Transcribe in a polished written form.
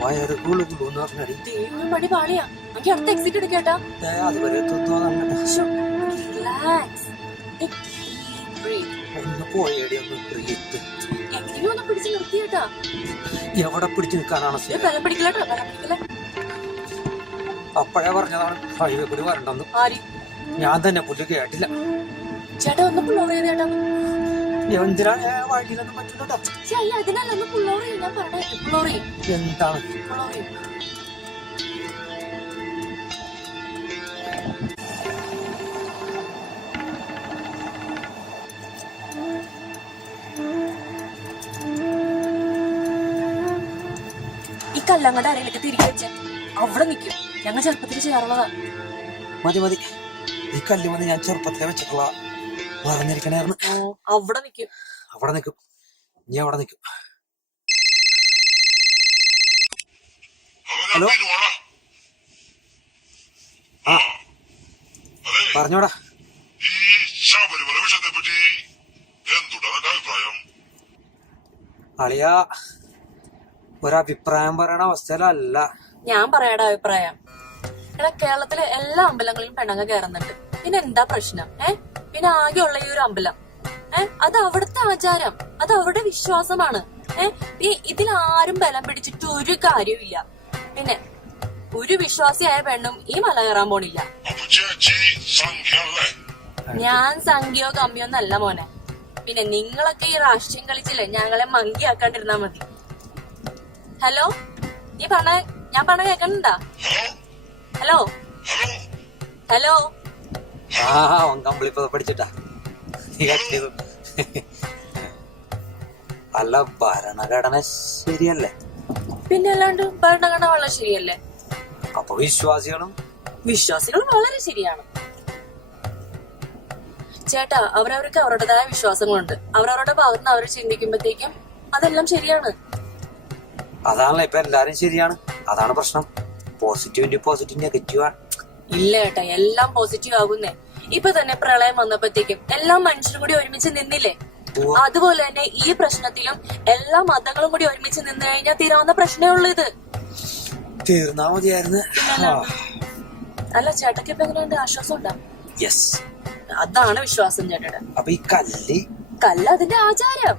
വയറ് മടി പാളിയാ എനിക്ക് അടുത്ത എക്സിറ്റ് എടുക്കേട്ടാ. അതുവരെ ഒന്ന് പോയേടി ഒന്ന് ബ്രീത്ത്. എങ്ങനെയോ ഒന്ന് പിടിച്ച് നിർത്തിയേട്ടാ. എവിടെ പിടിച്ചു നിൽക്കാനാണ്? ബലം പിടിക്കലട്ടോ, ബലം പിടിക്കല. അപ്പഴേ പറഞ്ഞതാണ് ഹൈവേ കൂടി വരണ്ടെന്ന്. ആര്? ഞാൻ തന്നെ പുല്ല് കേട്ടില്ല. ചേട്ടാ ഒന്ന് പുള്ളോർ ചെയ്തേട്ടാ. എന്തിനാ വഴിയിലൊന്നും പറ്റുന്നുണ്ടോ? അല്ല അതിനല്ല ഒന്ന് പുള്ളോർ ഞാൻ പറഞ്ഞ പുള്ളോർ എന്താണ് പുള്ളോർ. ഈ കല്ലങ്ങടെ അരയിലേക്ക് തിരികെ വെച്ച് അവിടെ നിൽക്കും. ഞങ്ങൾ ചെറുപ്പത്തിൽ ചെയ്യാറുള്ളതാ. മതി മതി, ഈ കല്ല് വന്ന് ഞാൻ ചെറുപ്പത്തിലെ വെച്ചിട്ടുള്ള മറന്നിരിക്കണായിരുന്നു. അവിടെ നിൽക്കും, അവിടെ നിൽക്കും, ഞാൻ അവിടെ നിൽക്കും. ഹലോ, ആ പറഞ്ഞോടാ. അളിയാ, ഒരഭിപ്രായം പറയണ അവസ്ഥയിലല്ല. ഞാൻ പറയാടാ അഭിപ്രായം. എടാ, കേരളത്തിലെ എല്ലാ അമ്പലങ്ങളിലും പെണ്ണുങ്ങ കയറുന്നുണ്ട്. പിന്നെ എന്താ പ്രശ്നം? പിന്നെ ആകെയുള്ള ഈ ഒരു അമ്പലം, അത് അവിടുത്തെ ആചാരം, അത് അവരുടെ വിശ്വാസമാണ്. ഇതിൽ ആരും ബലം പിടിച്ചിട്ട് ഒരു കാര്യമില്ല. പിന്നെ ഒരു വിശ്വാസിയായ പെണ്ണും ഈ മല കയറാൻ പോണില്ല. ഞാൻ സംഖ്യയോ കമ്മിയോ എന്നല്ല മോനെ. പിന്നെ നിങ്ങളൊക്കെ ഈ രാഷ്ട്രീയം കളിച്ചില്ലേ ഞങ്ങളെ മങ്കിയാക്കാണ്ടിരുന്നാ മതി. ഹലോ, നീ പറഞ്ഞ ഞാൻ പറഞ്ഞ കേക്കണ്ടാ? Hello hello. പഠിച്ചിട്ടാ അല്ല, ഭരണഘടന ശരിയല്ലേ? പിന്നെ അല്ലാണ്ട് ഭരണഘടന വളരെ ശരിയല്ലേ? അപ്പൊ വിശ്വാസികളും വളരെ ശരിയാണ് ചേട്ടാ. അവരവർക്ക് അവരുടേതായ വിശ്വാസങ്ങളുണ്ട്. അവരവരുടെ ഭാഗത്ത് നിന്ന് അവർ ചിന്തിക്കുമ്പോഴത്തേക്കും അതെല്ലാം ശരിയാണ്. അതാണല്ലോ ഇപ്പൊ എല്ലാരും ശരിയാണ്. അതാണ് പ്രശ്നം. പോസിറ്റീവ് നെഗറ്റീവ് ആണ്. ഇല്ല ചേട്ടാ, എല്ലാം പോസിറ്റീവ് ആകുന്നേ. ഇപ്പൊ തന്നെ പ്രളയം വന്നപ്പോഴത്തേക്കും എല്ലാ മനുഷ്യരും കൂടി ഒരുമിച്ച് നിന്നില്ലേ? അതുപോലെ തന്നെ ഈ പ്രശ്നത്തിലും എല്ലാ മതങ്ങളും കൂടി ഒരുമിച്ച് നിന്ന് കഴിഞ്ഞാൽ തീരാവുന്ന പ്രശ്നമേ ഉള്ളൂ. ഇത് തീർന്നാ മതിയായിരുന്നു. അല്ല ചേട്ടക്ക് ഇപ്പൊ എങ്ങനെയുണ്ട്? ആശ്വാസം ഉണ്ടാ? യെസ്, അതാണ് വിശ്വാസം ചേട്ടയുടെ. അപ്പൊ ഈ കല്ല് അതിന്റെ ആചാരം.